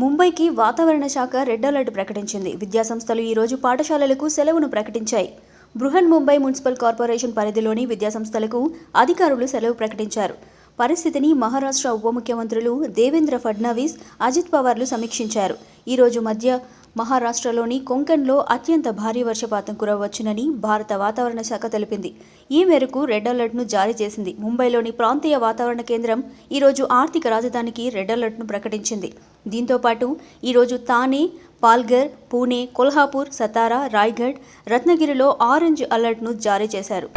ముంబైకి వాతావరణ శాఖ రెడ్ అలర్ట్ ప్రకటించింది. విద్యాసంస్థలు ఈరోజు పాఠశాలలకు సెలవును ప్రకటించాయి. బృహన్ ముంబై మున్సిపల్ కార్పొరేషన్ పరిధిలోని విద్యాసంస్థలకు అధికారులు సెలవు ప్రకటించారు. పరిస్థితిని మహారాష్ట్ర ఉప ముఖ్యమంత్రులు దేవేంద్ర ఫడ్నవీస్, అజిత్ పవార్లు సమీక్షించారు. ఈరోజు మధ్య మహారాష్ట్రలోని కొంకణ్లో అత్యంత భారీ వర్షపాతం కురవవచ్చునని భారత వాతావరణ శాఖ తెలిపింది. ఈ మేరకు రెడ్ అలర్ట్ను జారీ చేసింది. ముంబైలోని ప్రాంతీయ వాతావరణ కేంద్రం ఈరోజు ఆర్థిక రాజధానికి రెడ్ అలర్ట్ను ప్రకటించింది. దీంతో పాటు ఈరోజు థానే, పాల్ఘర్, పూణే, కొల్హాపూర్, సతారా, రాయ్గఢ్, రత్నగిరిలో ఆరెంజ్ అలర్ట్ను జారీ చేశారు.